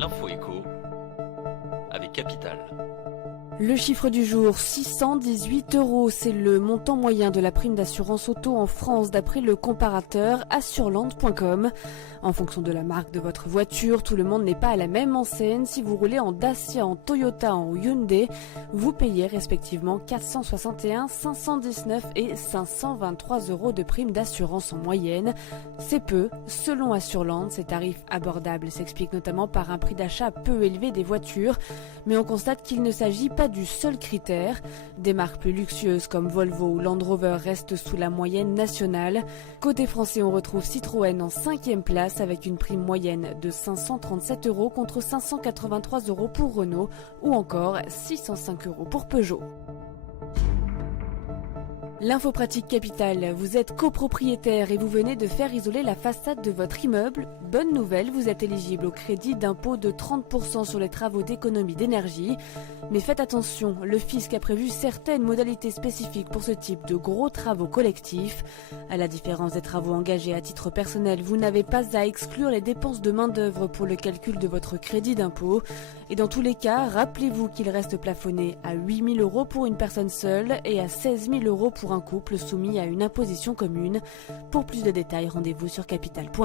L'info écho avec Capital. Le chiffre du jour, 618 €, c'est le montant moyen de la prime d'assurance auto en France d'après le comparateur assureland.com. En fonction de la marque de votre voiture, tout le monde n'est pas à la même enseigne. Si vous roulez en Dacia, en Toyota, en Hyundai, vous payez respectivement 461, 519 et 523 € de prime d'assurance en moyenne. C'est peu. Selon Assureland, ces tarifs abordables s'expliquent notamment par un prix d'achat peu élevé des voitures, mais on constate qu'il ne s'agit pas du seul critère. Des marques plus luxueuses comme Volvo ou Land Rover restent sous la moyenne nationale. Côté français, on retrouve Citroën en 5e place avec une prime moyenne de 537 € contre 583 € pour Renault ou encore 605 € pour Peugeot. L'info pratique Capital, vous êtes copropriétaire et vous venez de faire isoler la façade de votre immeuble. Bonne nouvelle, vous êtes éligible au crédit d'impôt de 30% sur les travaux d'économie d'énergie. Mais faites attention, le fisc a prévu certaines modalités spécifiques pour ce type de gros travaux collectifs. À la différence des travaux engagés à titre personnel, vous n'avez pas à exclure les dépenses de main-d'œuvre pour le calcul de votre crédit d'impôt. Et dans tous les cas, rappelez-vous qu'il reste plafonné à 8 000 € pour une personne seule et à 16 000 € pour un couple soumis à une imposition commune. Pour plus de détails, rendez-vous sur capital.fr.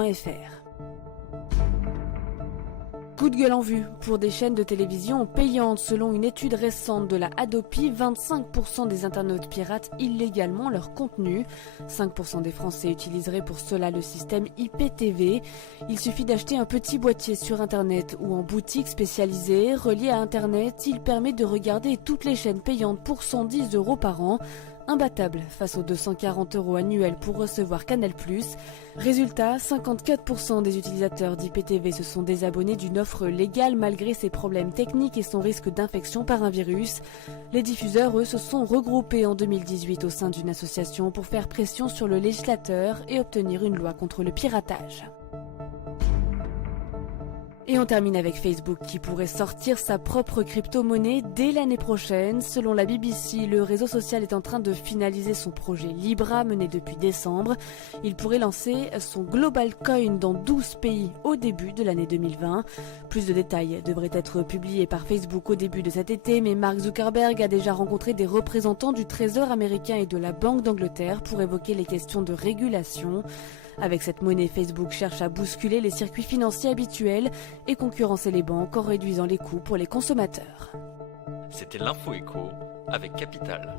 Coup de gueule en vue pour des chaînes de télévision payantes. Selon une étude récente de la Hadopi, 25% des internautes piratent illégalement leur contenu. 5% des Français utiliseraient pour cela le système IPTV. Il suffit d'acheter un petit boîtier sur Internet ou en boutique spécialisée. Relié à Internet, il permet de regarder toutes les chaînes payantes pour 110 € par an. Imbattable face aux 240 € annuels pour recevoir Canal+. Résultat, 54% des utilisateurs d'IPTV se sont désabonnés d'une offre légale malgré ses problèmes techniques et son risque d'infection par un virus. Les diffuseurs, eux, se sont regroupés en 2018 au sein d'une association pour faire pression sur le législateur et obtenir une loi contre le piratage. Et on termine avec Facebook qui pourrait sortir sa propre crypto-monnaie dès l'année prochaine. Selon la BBC, le réseau social est en train de finaliser son projet Libra mené depuis décembre. Il pourrait lancer son Global Coin dans 12 pays au début de l'année 2020. Plus de détails devraient être publiés par Facebook au début de cet été, mais Mark Zuckerberg a déjà rencontré des représentants du Trésor américain et de la Banque d'Angleterre pour évoquer les questions de régulation. Avec cette monnaie, Facebook cherche à bousculer les circuits financiers habituels et concurrencer les banques en réduisant les coûts pour les consommateurs. C'était l'info écho avec Capital.